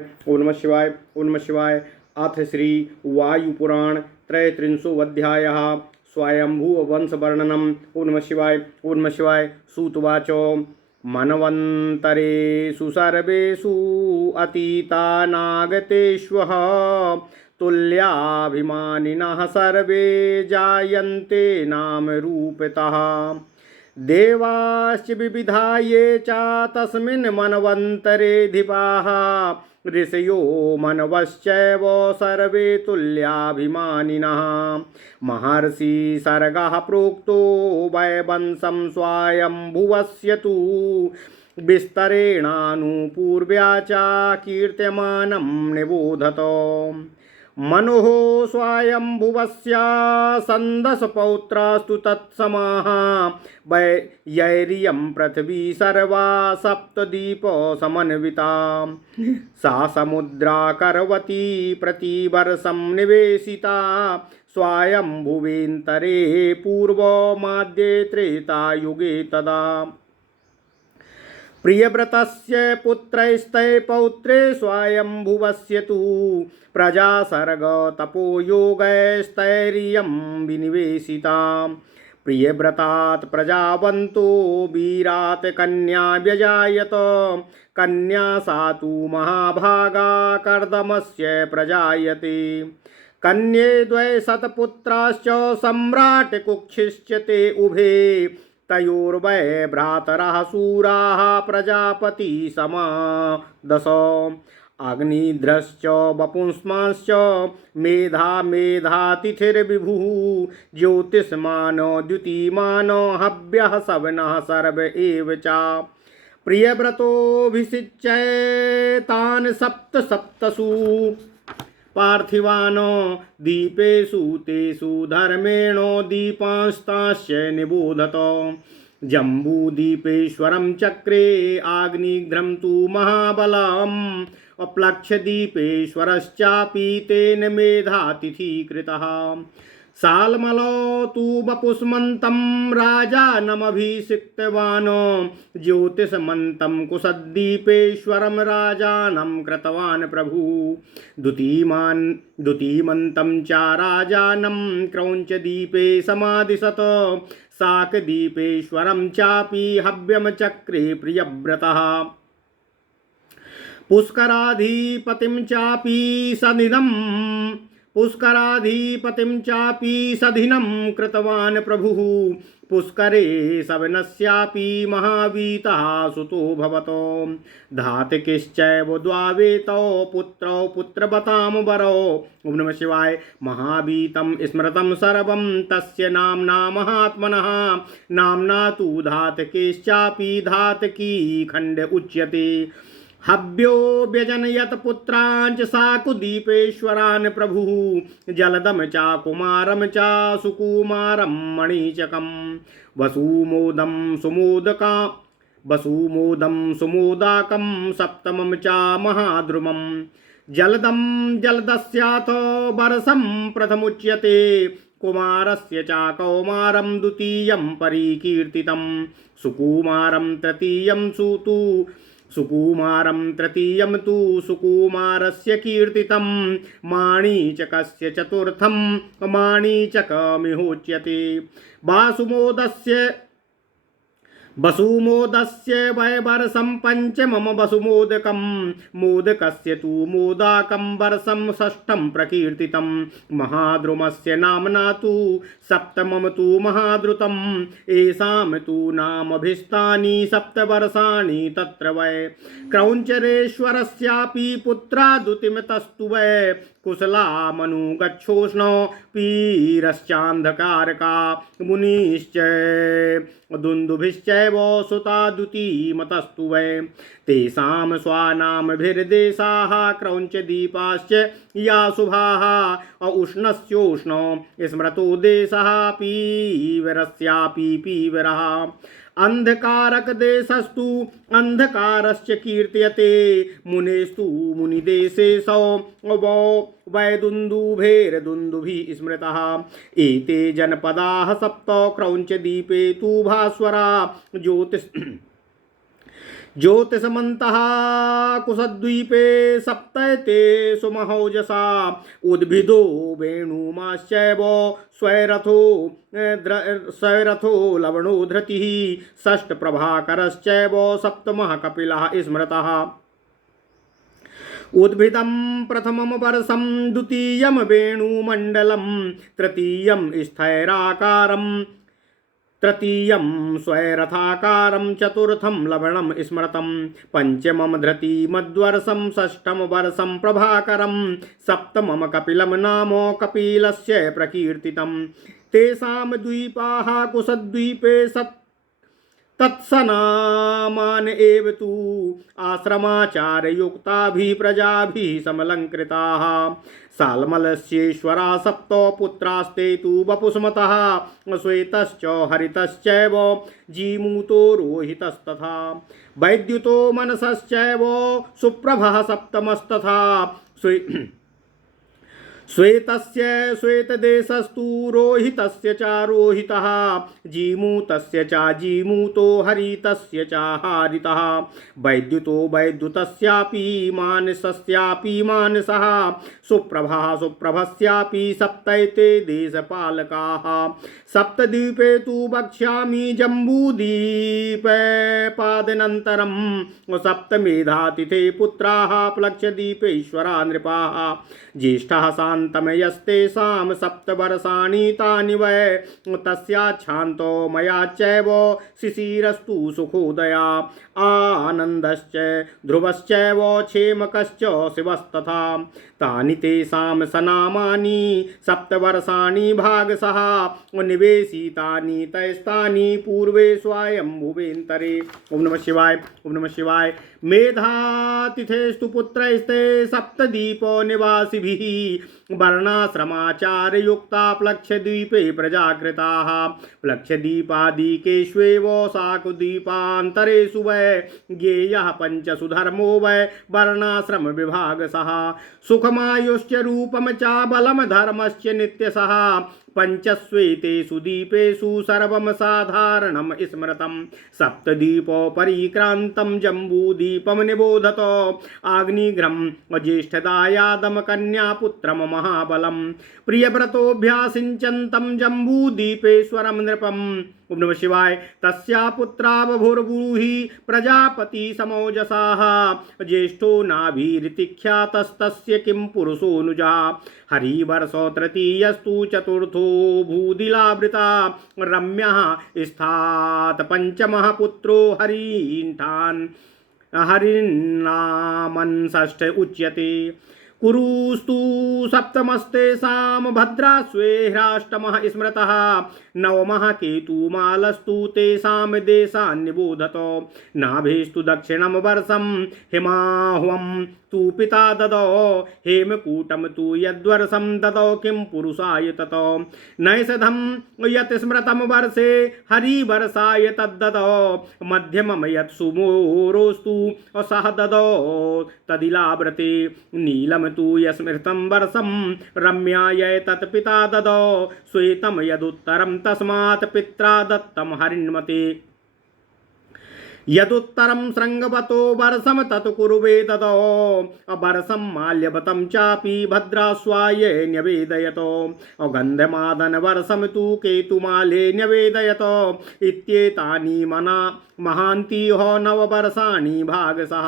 ओम नमः शिवाय। ओम नमः शिवाय। अथ श्री वायुपुराण त्रयत्रिंशोऽध्यायः स्वयंभुव वंश वर्णनम्। ओम नमः शिवाय। ओम नमः शिवाय। सूतवाच मनवन्तरेषु सर्वेषु अतीतानागतेष्वः तुल्याभिमानिनः सर्वे जायन्ते नामरूपतः देवाश्च विविधा ये च तस्मिन् मनवन्तरेऽधिपाः ऋषयो मनवश्चैव सर्वे तुल्याभिमानिनः महर्षि सर्गः प्रोक्तो वैवंशं स्वायंभुवस्य तु विस्तरेणानुपूर्व्या च कीर्त्यमानं निबोधत मनोः स्वायंभुवस्य सन्दसपौत्रास्तु तत्समाः वैयर्यं पृथिवी सर्वा सप्तद्वीपसमन्विता सा समुद्रा करवती प्रतिवर्षं निवेशिता स्वायंभुवेन्तरे पूर्वमाद्ये त्रेतायुगे तदा प्रियव्रतस्य पुत्रैस्तै पौत्रे स्वायंभुवस्य तु प्रजा सर्ग तपोयोगैस्तैर्यं विनिवेशिता प्रियव्रतात् प्रजावन्तो वीरात् कन्या व्यजायत कन्या सा तु महाभागा कर्दमस्य प्रजायते कन्ये द्वै शतपुत्राश्च सम्राट् कुक्षिश्च ते उभे तयोर्वै भ्रातरः शूराः प्रजापति समा दश अग्निध्रश्च वपुंस्माश्च मेधा मेधातिथिर्विभुः ज्योतिष्मान द्युतिमान हव्यः सवनः सर्व एव च प्रियव्रतोऽभिषिच्यैतान् सप्तसु पार्थिवान् दीपेषु तेषु धर्मेण दीपांस्ताश्च निबोधत जम्बूदीपेश्वरं चक्रे आग्निघ्रं तु महाबलम् अप्लक्ष्यदीपेश्वरश्चापि तेन मेधातिथिकृतः साल्मलो तु वपुष्मन्तं राजानमभिषिक्तवान् ज्योतिषमन्तं कुशद्दीपेश्वरं राजानं कृतवान् प्रभु द्युतिमन्तं च राजानं क्रौञ्चदीपे समादिशत शाकदीपेश्वरं चापि हव्यं चक्रे प्रियव्रतः पुष्कराधिपतिं चापि सधिनं कृतवान् प्रभुः पुष्करे सवनस्यापि महावीतः सुतो भवतो धातकिश्चैव द्वावेतौ पुत्रौ पुत्रवतां वरौ। ओम नमः शिवाय। महावीतं स्मृतं सर्वं तस्य नाम्ना महात्मनः नाम्ना तु धातकेश्चापि धातकी खण्ड उच्यते हव्यो व्यजनयत पुत्रांच साकुदीपेश्वरान् प्रभुः जलदं च कुमारं च सुकुमारं मणिचकं वसुमोदं सुमोदाकं सप्तमं च महाद्रुमं जलदं जलदस्याथ वर्षं प्रथमुच्यते कुमारस्य च कौमारं द्वितीयं परिकीर्तितं सुकुमारं तृतीयं तु सुकुमारस्य कीर्तितं माणिचकस्य चतुर्थं माणिचकमिहोच्यते वसुमोदस्य वैवर्षं पञ्चमं वसुमोदकं मोदकस्य तु मोदाकं वर्षं षष्ठं प्रकीर्तितं महाद्रुमस्य नाम्ना तु सप्तमं तु महाद्रुतं येषां तु नामभिस्तानि सप्तवर्षाणि तत्र वै क्रौञ्चरेश्वरस्यापि पुत्रा द्युतिमतस्तु वै कुशला मनुगच्छोष्णो पीरश्चान्धकारका मुनिश्च दुन्दुभिश्चैव सुता द्युतिमतस्तु वै तेषां स्वानामभिर्देशाः क्रौञ्चदीपाश्च या शुभाः औष्णस्योष्णो स्मृतो देशः पीवरस्यापि पीवरः अंधकारक देशस्तु अंधकारश्च कीर्त्यते मुनेस्तु मुनिदेशे सौ वैदुन्दुभेर्दुन्दुभि स्मृतः एते जनपदाः सप्त क्रौञ्चदीपे तु भास्वरा ज्योतिषमन्तः कुशद्वीपे सप्तैते सुमहौजसा उद्भिदो वेणुमाश्चैव स्वैरथो लवणो धृतिः षष्ठप्रभाकरश्चैव सप्तमः कपिलः स्मृतः उद्भिदं प्रथमं वर्षं द्वितीयं वेणुमण्डलं तृतीयं स्थैराकारं तृतीयं स्वैरथाकारं चतुर्थं लवणं स्मृतं पंचमं धृतिमद्वर्षं षष्ठं वर्षं प्रभाकरं सप्तमं कपिलं नाम कपिलस्य प्रकीर्तितं तेषां द्वीपाः कुशद्वीपे तत्सनामान एव तु आश्रमाचारयुक्ताभिः प्रजाभिः समलङ्कृताः साल्मलस्येश्वरा सप्तो पुत्रास्ते तु वपुष्मतः श्वेतश्च हरितश्चैव जीमूतो रोहितस्तथा वैद्युतो मनसश्चैव सुप्रभः सप्तमस्तथा श्वेतस्य श्वेतदेशस्तु रोहितस्य च रोहितः जीमूतस्य च जीमूतो हरितस्य च हारितः वैद्युतो वैद्युतस्यापि मानसस्यापि मानसः सुप्रभः सुप्रभस्यापि सप्तैते देशपालकाः सप्तद्वीपे तु वक्ष्यामि जम्बूद्वीपे पादनन्तरं सप्तमेधातिथे पुत्राः प्लक्षद्वीपेश्वरा नृपाः ज्येष्ठः शान्तमयस्तेषां सप्तवर्षाणि तानि वै तस्याच्छान्तो मया चैव शिशिरस्तु सुखोदया आनन्दश्च ध्रुवश्चैव क्षेमकश्च शिवस्तथा तानि तेषां सनामानि सप्तवर्षाणि भागशः निवेशितानि तैस्तानि पूर्वे स्वायम्भुवेन्तरे। ओम नमः शिवाय। ओम नमः शिवाय। मेधातिथेस्तु पुत्रैस्ते सप्तद्वीपो निवासिभिः वर्णाश्रमाचारयुक्ता प्लक्षद्वीपे प्रजाकृताः प्लक्षद्वीपादिकेष्वेव शाकुद्वीपान्तरेषु वै ज्ञेयः पञ्चसु धर्मो वै वर्णाश्रम विभागशः सुखमायुश्च रूपं च बलं धर्मश्च नित्यशः पंचस्वेतेषु दीपेषु सर्वं साधारणं स्मृतं सप्तद्वीपोपरिक्रान्तं जम्बूद्वीपं निबोधत आग्निघ्रं ज्येष्ठदायादं कन्यापुत्रं महाबलं प्रियव्रतोऽभ्यासिञ्चन्तं जम्बूद्वीपेश्वरं नृपम्। ओम नमः शिवाय। तस्या पुत्रा बभूर्ब्रूहि प्रजापति समोजसाः ज्येष्ठो नाभिरितिख्यातस्तस्य किं पुरुषोऽनुजा हरिवर्षो तृतीयस्तु चतुर्थो भूदिलावृता रम्यः स्थात् पंचमः पुत्रो हरिन्नामन् षष्ठ उच्यते कुरुस्तु सप्तमस्तेषां भद्राश्वेह्राष्टमः स्मृतः नवमः केतुमालस्तु तेषां देशान्निबोधत नाभेस्तु दक्षिणं वर्षं हिमाह्वं तु पिता ददौ हेमकूटं तु यद्वर्षं ददौ किं पुरुषाय ततो नैषधं यत् स्मृतं वर्षे हरिवर्षाय तद्ददौ मध्यमं यत् सुमोरोस्तु सह ददौ तदिलाव्रते नीलं तु यस्मृतं वर्षं रम्याय तत्पिता ददौ श्वेतं यदुत्तरं तस्मात् पित्रा दत्तं हरिण्मते यदुत्तरं श्रृंगवतो वर्षं तत् कुरुवे ददौ वर्षं माल्यवतं चापि भद्रास्वाय न्यवेदयतो गन्धमादन वर्षं तु केतुमाले न्यवेदयतो इत्येतानि महान्तिः नववर्षाणि भागशः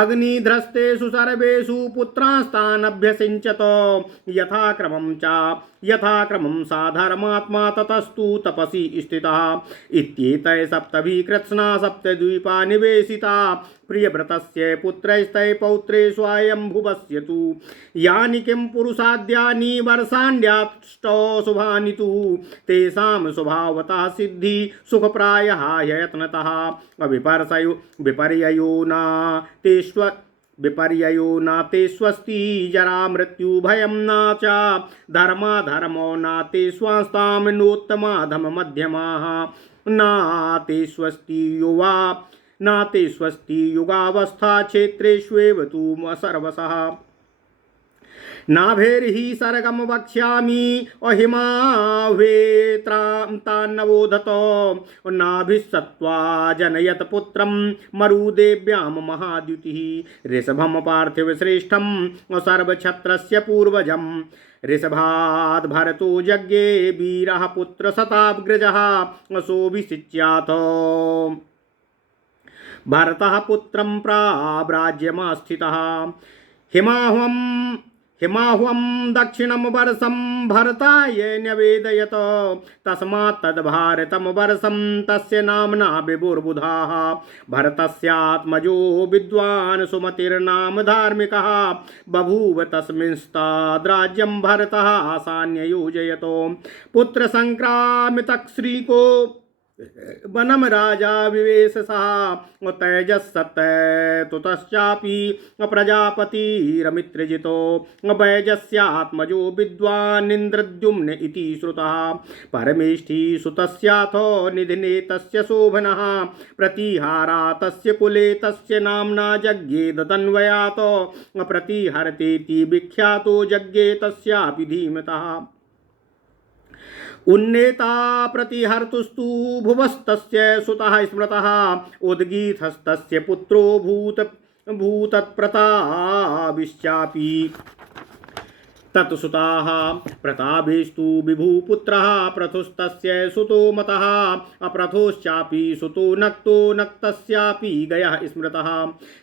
अग्निध्रस्तेषु सर्वेषु पुत्रास्तानभ्यसिञ्चत यथाक्रमं साधर्मात्मा ततस्तु तपसि स्थितः इत्येतै सप्तभिः कृत्स्ना सप्तद्वीपा निवेशिता प्रियव्रतस्य पुत्रैस्तै पौत्रे स्वायम्भुवस्य तु यानि किं पुरुषाद्यानि वर्षाण्यष्टौ शुभानि तु तेषां स्वभावतः सिद्धि सुखप्रायः यत्नतः विपर्ययो न ते स्वस्ति जरा मृत्यु भयं न च धर्माधर्मो न ते स्वास्तां नोत्तमाधम मध्यमाः नाते स्वस्ति युगावस्था क्षेत्रेष्वेव तु सर्वशः नाभेर्हि सर्गम वक्ष्यामि अहिमावे तान्नवोधत नाभिस्सत्त्वा जनयत पुत्रं मरुदेव्यां महाद्युतिः ऋषभं पार्थिवश्रेष्ठं सर्वक्षत्रस्य पूर्वजं ऋषभाद् भरतो यज्ञे वीरः पुत्रशताग्रजः सोऽभिषिच्याथ भरतः पुत्रं प्राव्राज्यमास्थितः हिमाह्वं दक्षिणं वर्षं भरताय न्यवेदयत तस्मात् तद्भारतं वर्षं तस्य नाम्ना विभुर्बुधाः भरतस्यात्मजो विद्वान् सुमतिर्नाम धार्मिकः बभूव तस्मिंस्ताद्राज्यं भरतः आसान्य योजयतो पुत्रसंक्रामितश्रीको वनम राजा विवेश सहा तैजस्सतुतश्चापि प्रजापतिरमित्रजितो वैजस्यात्मजो विद्वानिन्द्रद्युम्न इति श्रुतः परमेष्ठी सुतस्याथो निधिने तस्य शोभनः प्रतिहारा तस्य कुले तस्य नाम्ना यज्ञे ददन्वयातो प्रतिहरतेति विख्यातो यज्ञे तस्यापि धीमतः उन्नेता प्रतिहर्तुस्तु भुवस्तस्य सुतः स्मृतः उद्गीतस्तस्य पुत्रो भूतत्प्रताभिश्चापि तत्सुताः प्रताभेस्तु विभुपुत्रः प्रथुस्तस्य सुतो मतः अप्रथोश्चापि सुतो नक्तो नक्तस्यापि गयः स्मृतः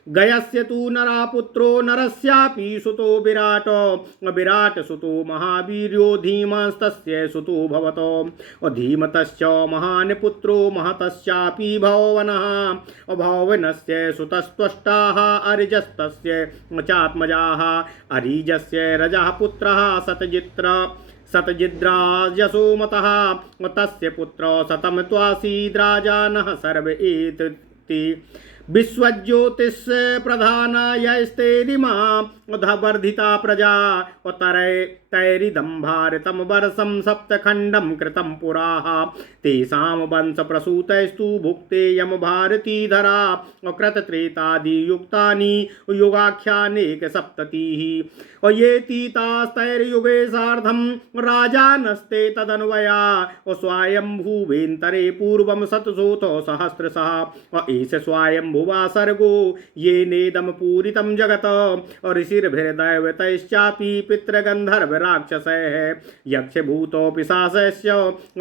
गयस्य तु नरापुत्रो नरस्यापि सुतो विराट सुतो महावीर्यो धीमस्तस्य सुतो भवतो धीमतश्च महान् पुत्रो महतश्चापि भवनः भवनस्य सुतस्त्वष्टाः अरिजस्तस्य चात्मजाः अरिजस्य रजः पुत्रः सतजिद्राजसोमतः तस्य पुत्र शतं त्वासीद्राजानः सर्व एति विश्वज्योतिष प्रधानायस्तेरिमा वर्धिता प्रजा तैरिदं भारतं वर्षं सप्तखण्डं कृतं पुराः तेषां वंशप्रसूतैस्तु भुक्तेयं भारतीधरा कृतत्रेतादियुक्तानि युगाख्यानेकसप्ततिः येतीतास्तैर्युगे सार्धं राजानस्ते तदन्वया स्वायम्भुवेन्तरे पूर्वं शतशोथो सहस्रशः एष स्वायम्भुवा सर्गो येनेदं पूरितं जगत् ऋषिर्भिर्दैवतैश्चापि पितृगन्धर्व राक्षसैः यक्षभूतो पिशाचस्य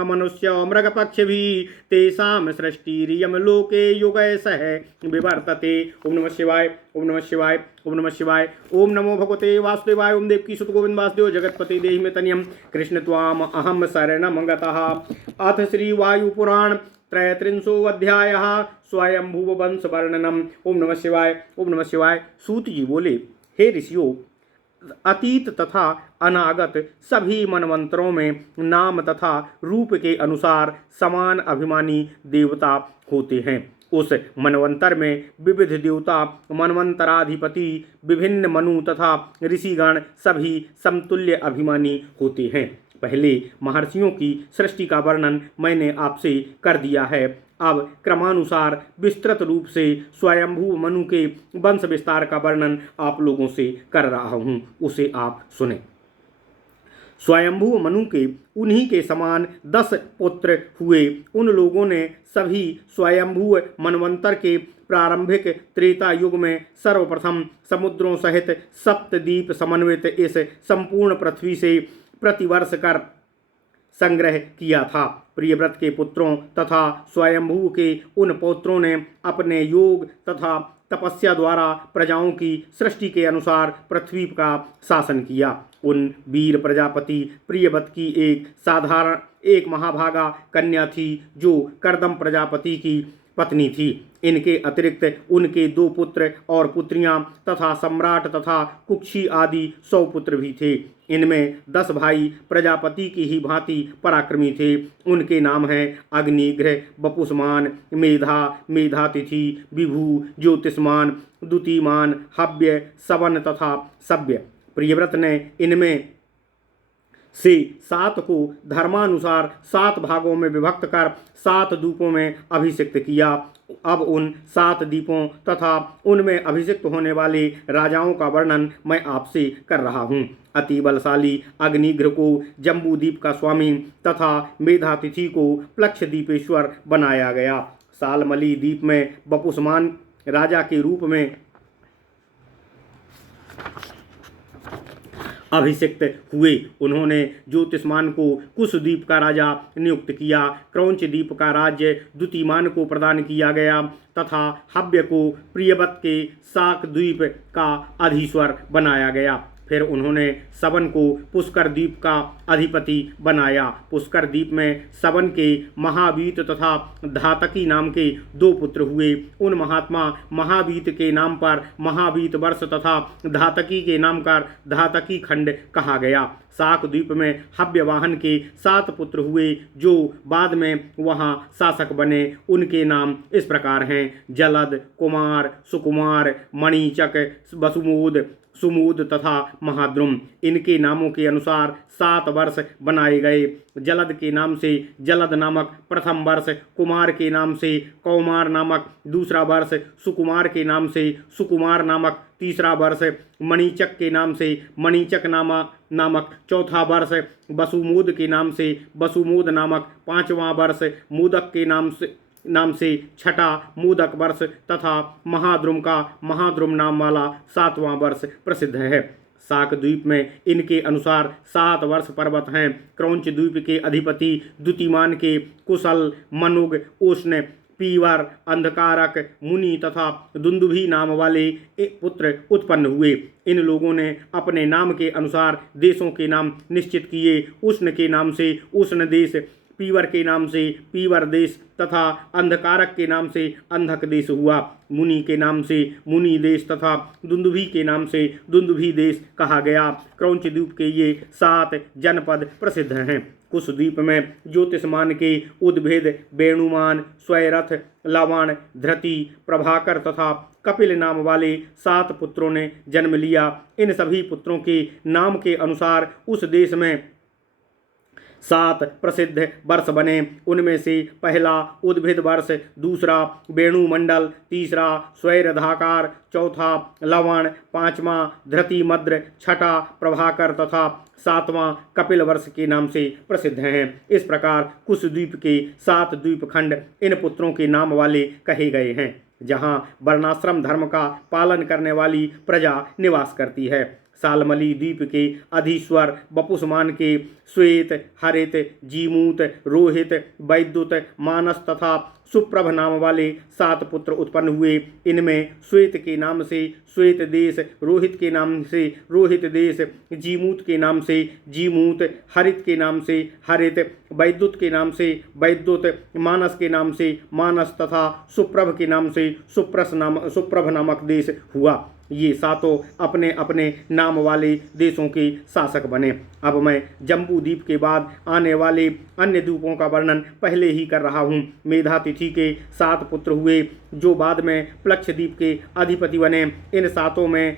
मनुष्य मृगपक्षिभिः तेषां सृष्टिरियं लोके युगैः विवर्तते। ओम नमः शिवाय ओम नमः शिवाय ओम नमः शिवाय ओम नमो भगवते वासुदेवाय ओम देवकी सुत गोविंद वासुदेव जगतपते देहि मे तनियम कृष्ण त्वाम अहम शरणं गतः। अथ श्री वायुपुराण 33 अध्यायः स्वयंभुव वंश वर्णनम। ओम नमः शिवाय ओम नमः शिवाय। सूत जी बोले, हे ऋषियों, अतीत तथा अनागत सभी मनवंतरों में नाम तथा रूप के अनुसार समान अभिमानी देवता होते हैं। उस मनवंतर में विविध देवता मनवंतराधिपति विभिन्न मनु तथा ऋषिगण सभी समतुल्य अभिमानी होते हैं। पहले महर्षियों की सृष्टि का वर्णन मैंने आपसे कर दिया है। अब क्रमानुसार विस्तृत रूप से स्वयंभू मनु के वंश विस्तार का वर्णन आप लोगों से कर रहा हूँ, उसे आप सुने। स्वयंभू मनु के उन्हीं के समान 10 पुत्र हुए। उन लोगों ने सभी स्वयंभू मनवंतर के प्रारंभिक त्रेता युग में सर्वप्रथम समुद्रों सहित सप्तद्वीप समन्वित इस संपूर्ण पृथ्वी से प्रतिवर्ष कर संग्रह किया था। प्रियव्रत के पुत्रों तथा स्वयंभू के उन पौत्रों ने अपने योग तथा तपस्या द्वारा प्रजाओं की सृष्टि के अनुसार पृथ्वी का शासन किया। उन वीर प्रजापति प्रियव्रत की एक महाभागा कन्या थी जो करदम प्रजापति की पत्नी थी। इनके अतिरिक्त उनके 2 पुत्र और पुत्रियां तथा सम्राट तथा कुक्षी आदि 100 पुत्र भी थे। इनमें 10 भाई प्रजापति की ही भांति पराक्रमी थे। उनके नाम हैं अग्निग्रह, बपुष्मान, मेधा, मेधातिथि, विभु, ज्योतिष्मान, द्युतिमान, हव्य, सवन तथा सव्य। प्रियव्रत ने इनमें से 7 को धर्मानुसार 7 भागों में विभक्त कर 7 द्वीपों में अभिषिक्त किया। अब उन 7 द्वीपों तथा उनमें अभिषिक्त होने वाले राजाओं का वर्णन मैं आपसे कर रहा हूँ। अति बलशाली अग्निग्र को जम्बूद्वीप का स्वामी तथा मेधातिथि को प्लक्षद्वीपेश्वर बनाया गया। सालमली द्वीप में बपुस्मान राजा के रूप में अभिषिक्त हुए। उन्होंने ज्योतिष्मान को कुशद्वीप का राजा नियुक्त किया। क्रौंच द्वीप का राज्य द्युतिमान को प्रदान किया गया तथा हव्य को प्रियवत के शाक द्वीप का अधीश्वर बनाया गया। फिर उन्होंने सवन को पुष्कर द्वीप का अधिपति बनाया। पुष्कर द्वीप में सवन के महावीत तथा धातकी नाम के 2 पुत्र हुए। उन महात्मा महावीत के नाम पर महावीत वर्ष तथा धातकी के नाम पर धातकी खंड कहा गया। शाक द्वीप में हव्यवाहन के 7 पुत्र हुए जो बाद में वहाँ शासक बने। उनके नाम इस प्रकार हैं: जलद, कुमार, सुकुमार, मणिचक, वसुमोद, सुमोद तथा महाद्रुम। इनके नामों के अनुसार 7 वर्ष बनाए गए। जलद के नाम से जलद नामक प्रथम वर्ष, कुमार के नाम से कौमार नामक दूसरा वर्ष, सुकुमार के नाम से सुकुमार नामक तीसरा वर्ष, मणिचक के नाम से मणिचक नामक चौथा वर्ष, वसुमोद के नाम से वसुमोद नामक 5वां वर्ष, मोदक के नाम से छठा मोदक वर्ष तथा महाद्रुम का महाद्रुम नाम वाला 7वां वर्ष प्रसिद्ध है। शाक द्वीप में इनके अनुसार 7 वर्ष पर्वत हैं। क्रौंच द्वीप के अधिपति द्युतिमान के कुशल, मनुग, उष्ण, पीवर, अंधकारक, मुनि तथा दुंदुभी नाम वाले पुत्र उत्पन्न हुए। इन लोगों ने अपने नाम के अनुसार देशों के नाम निश्चित किए। उष्ण के नाम से उष्ण देश, पीवर के नाम से पीवर देश तथा अंधकारक के नाम से अंधक देश हुआ। मुनि के नाम से मुनि देश तथा दुंदुभी के नाम से दुंदुभी देश कहा गया। क्रौंच द्वीप के ये 7 जनपद प्रसिद्ध हैं। कुश द्वीप में ज्योतिष्मान के उद्भेद, वेणुमान, स्वैरथ, लवण, धृति, प्रभाकर तथा कपिल नाम वाले 7 पुत्रों ने जन्म लिया। इन सभी पुत्रों के नाम के अनुसार उस देश में 7 प्रसिद्ध वर्ष बने। उनमें से पहला उद्भिद वर्ष, दूसरा वेणुमंडल, तीसरा स्वैरधाकार, चौथा लवण, 5वां धृतिमद्र, छठा प्रभाकर तथा 7वां कपिल वर्ष के नाम से प्रसिद्ध हैं। इस प्रकार कुश द्वीप के 7 द्वीप खंड इन पुत्रों के नाम वाले कहे गए हैं, जहाँ वर्णाश्रम धर्म का पालन करने वाली प्रजा निवास करती है। सालमली द्वीप के अधीश्वर बपुस्मान के श्वेत, हरित, जीमूत, रोहित, वैद्युत, मानस तथा सुप्रभ नाम वाले 7 पुत्र उत्पन्न हुए। इनमें श्वेत के नाम से श्वेत देश, रोहित के नाम से रोहित देश, जीमूत के नाम से जीमूत, हरित के नाम से हरित, वैद्युत के नाम से वैद्युत, मानस के नाम से मानस तथा सुप्रभ के नाम से सुप्रभ नामक देश हुआ। ये 7 अपने अपने नाम वाले देशों के शासक बने। अब मैं जम्बू द्वीप के बाद आने वाले अन्य द्वीपों का वर्णन पहले ही कर रहा हूँ। मेधातिथि के 7 पुत्र हुए जो बाद में प्लक्षद्वीप के अधिपति बने। इन 7 में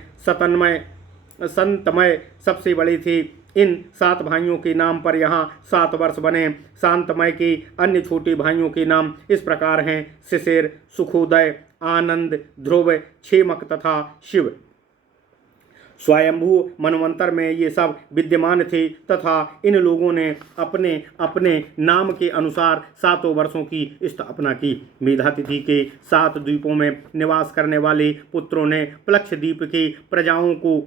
संतमय सबसे बड़े थे। इन 7 भाइयों के नाम पर यहाँ 7 वर्ष बने। शांतमय के अन्य छोटे भाइयों के नाम इस प्रकार हैं: शिशिर, सुखोदय, आनंद, ध्रुव, क्षेमक तथा शिव। स्वयंभू मनवंतर में ये सब विद्यमान थे तथा इन लोगों ने अपने अपने नाम के अनुसार 7 वर्षों की स्थापना की। मेधातिथि के 7 द्वीपों में निवास करने वाले पुत्रों ने प्लक्षद्वीप के प्रजाओं को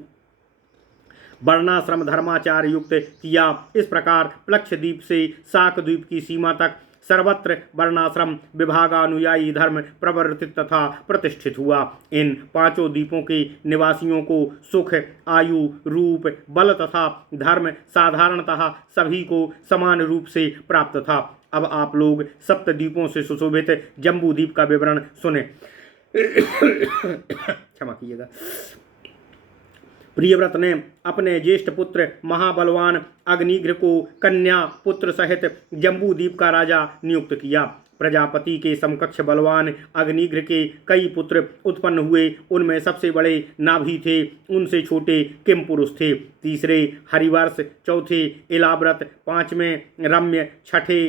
वर्णाश्रम धर्माचार युक्त किया। इस प्रकार प्लक्षद्वीप से शाक द्वीप की सीमा तक सर्वत्र वर्णाश्रम विभागानुयायी धर्म प्रवर्तित तथा प्रतिष्ठित हुआ। इन 5 द्वीपों के निवासियों को सुख, आयु, रूप, बल तथा धर्म साधारणतः सभी को समान रूप से प्राप्त था। अब आप लोग 7 द्वीपों से सुशोभित जम्बू द्वीप का विवरण सुने। क्षमा कीजिएगा। प्रियव्रत ने अपने ज्येष्ठ पुत्र महाबलवान अग्निग्र को कन्या पुत्र सहित जम्बू द्वीप का राजा नियुक्त किया। प्रजापति के समकक्ष बलवान अग्निग्र के कई पुत्र उत्पन्न हुए। उनमें सबसे बड़े नाभि थे, उनसे छोटे किमपुरुष थे। तीसरे हरिवर्ष, चौथे इलाव्रत, पांचवें रम्य, छठे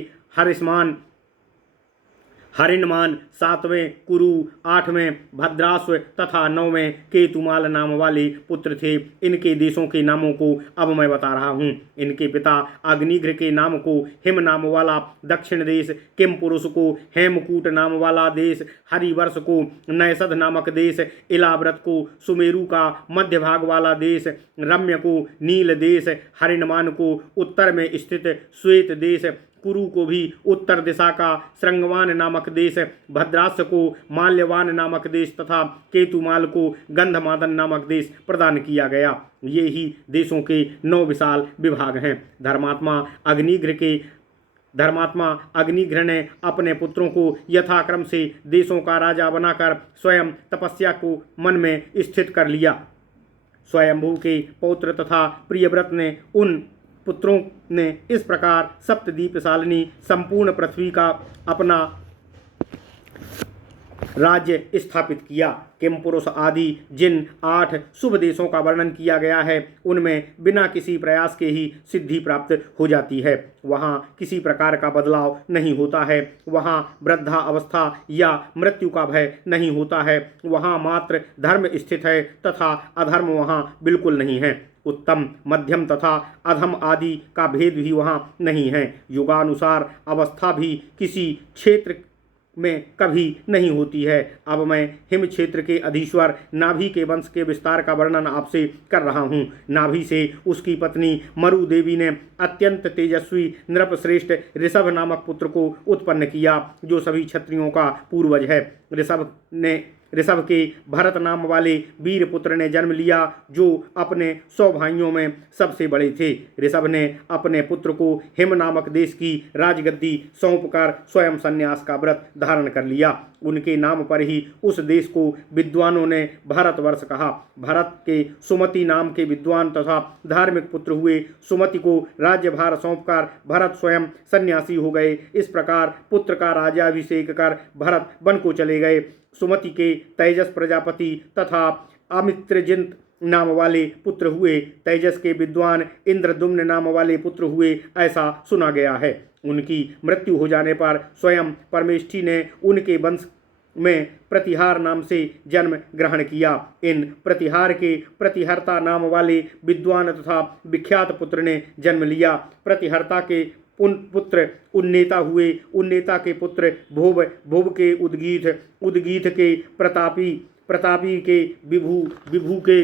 हरिणमान, सातवें कुरु, आठवें भद्राश्व तथा नौवें केतुमाल नाम वाले पुत्र थे। इनके देशों के नामों को अब मैं बता रहा हूँ। इनके पिता अग्निग्र के नाम को हिम नाम वाला दक्षिण देश, किमपुरुष को हेमकूट नाम वाला देश, हरिवर्ष को नैषध नामक देश, इलाव्रत को सुमेरु का मध्य भाग वाला देश, रम्य को नील देश, हरिणमान को उत्तर में स्थित श्वेत देश, कुरु को भी उत्तर दिशा का श्रृंगवान नामक देश, भद्रास को माल्यवान नामक देश तथा केतुमाल को गंधमादन नामक देश प्रदान किया गया। ये ही देशों के 9 विशाल विभाग हैं। धर्मात्मा अग्निग्र ने अपने पुत्रों को यथाक्रम से देशों का राजा बनाकर स्वयं तपस्या को मन में स्थित कर लिया। स्वयंभू के पौत्र तथा प्रियव्रत ने उन पुत्रों ने इस प्रकार सप्तद्वीपशालिनी संपूर्ण पृथ्वी का अपना राज्य स्थापित किया। किमपुरुष आदि जिन 8 शुभ देशों का वर्णन किया गया है, उनमें बिना किसी प्रयास के ही सिद्धि प्राप्त हो जाती है। वहाँ किसी प्रकार का बदलाव नहीं होता है। वहाँ वृद्धा अवस्था या मृत्यु का भय नहीं होता है। वहाँ मात्र धर्म स्थित है तथा अधर्म वहाँ बिल्कुल नहीं है। उत्तम, मध्यम तथा अधम आदि का भेद भी वहाँ नहीं है। युगानुसार अवस्था भी किसी क्षेत्र में कभी नहीं होती है। अब मैं हिम क्षेत्र के अधीश्वर नाभि के वंश के विस्तार का वर्णन आपसे कर रहा हूँ। नाभि से उसकी पत्नी मरु देवी ने अत्यंत तेजस्वी नृपश्रेष्ठ ऋषभ नामक पुत्र को उत्पन्न किया, जो सभी क्षत्रियों का पूर्वज है। ऋषभ के भरत नाम वाले वीर पुत्र ने जन्म लिया, जो अपने 100 भाइयों में सबसे बड़े थे। ऋषभ ने अपने पुत्र को हिम नामक देश की राजगद्दी सौंपकर स्वयं संन्यास का व्रत धारण कर लिया। उनके नाम पर ही उस देश को विद्वानों ने भारतवर्ष कहा। भरत के सुमति नाम के विद्वान तथा धार्मिक पुत्र हुए। सुमति को राज्यभार सौंपकर भरत स्वयं सन्यासी हो गए। इस प्रकार पुत्र का राज्याभिषेक कर भरत वन को चले गए। सुमति के तेजस प्रजापति तथा अमित्रजित नाम वाले पुत्र हुए। तेजस के विद्वान इंद्रदुम्न नाम वाले पुत्र हुए, ऐसा सुना गया है। उनकी मृत्यु हो जाने पर स्वयं परमेष्ठी ने उनके वंश में प्रतिहार नाम से जन्म ग्रहण किया। इन प्रतिहार के प्रतिहर्ता नाम वाले विद्वान तथा विख्यात पुत्र ने जन्म लिया। प्रतिहर्ता के पुत्र उन्नेता हुए। उन्नेता के पुत्र भोब, भोब के उद्गीत, उद्गीत के प्रतापी, प्रतापी के विभु, विभु के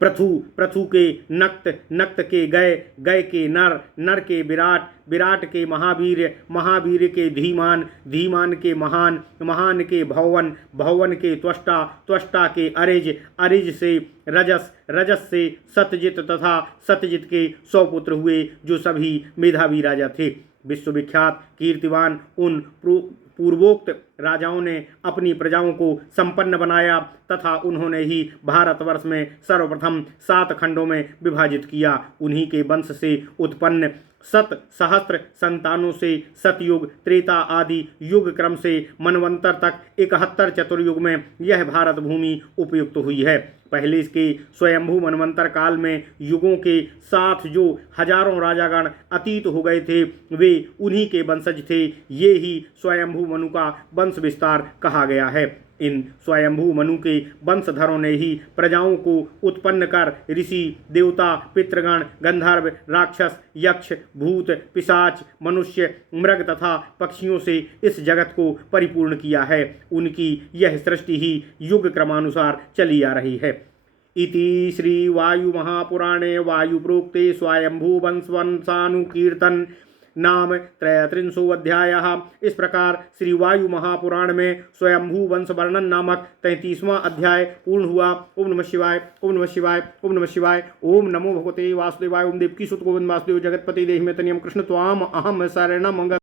प्रथु, प्रथु के नक्त, नक्त के गय, गय के नर, नर के विराट, विराट के महावीर, महावीर के धीमान, धीमान के महान, महान के भवन, भवन के त्वष्टा, त्वष्टा के अरिज, अरिज से रजस, रजस से सत्यजित तथा सत्यजित के 100 पुत्र हुए, जो सभी मेधावी राजा थे। विश्वविख्यात कीर्तिवान उन पूर्वोक्त राजाओं ने अपनी प्रजाओं को संपन्न बनाया तथा उन्होंने ही भारतवर्ष में सर्वप्रथम 7 खंडों में विभाजित किया। उन्हीं के वंश से उत्पन्न 7 सहस्त्र संतानों से सतयुग, त्रेता आदि युग क्रम से मनवंतर तक 71 चतुर्युग में यह भारत भूमि उपयुक्त हुई है। पहले इसके स्वयंभू मनवंतर काल में युगों के साथ जो हजारों राजागण अतीत हो गए थे, वे उन्हीं के वंशज थे। ये ही स्वयंभू मनु का वंश विस्तार कहा गया है। इन स्वयंभू मनु के वंशधरों ने ही प्रजाओं को उत्पन्न कर ऋषि, देवता, पितृगण, गंधर्व, राक्षस, यक्ष, भूत, पिशाच, मनुष्य, मृग तथा पक्षियों से इस जगत को परिपूर्ण किया है। उनकी यह सृष्टि ही युग क्रमानुसार चली आ रही है। इति श्री वायु महापुराणे वायु प्रोक्ते स्वयंभू वंशानुकीर्तन नाम 33 अध्यायः। इस प्रकार श्री वायु महापुराण में स्वयंभू वंश वर्णन नामक 33वां अध्याय पूर्ण हुआ। ओम नमः शिवाय, ओम नमः शिवाय, ओम नमः शिवाय। ओम नमो भगवते वासुदेवाय। ओम देवकी सुत गोविंद वासुदेव जगतपति देहि में तनियम कृष्ण त्वाम अहम शरणं मंगल।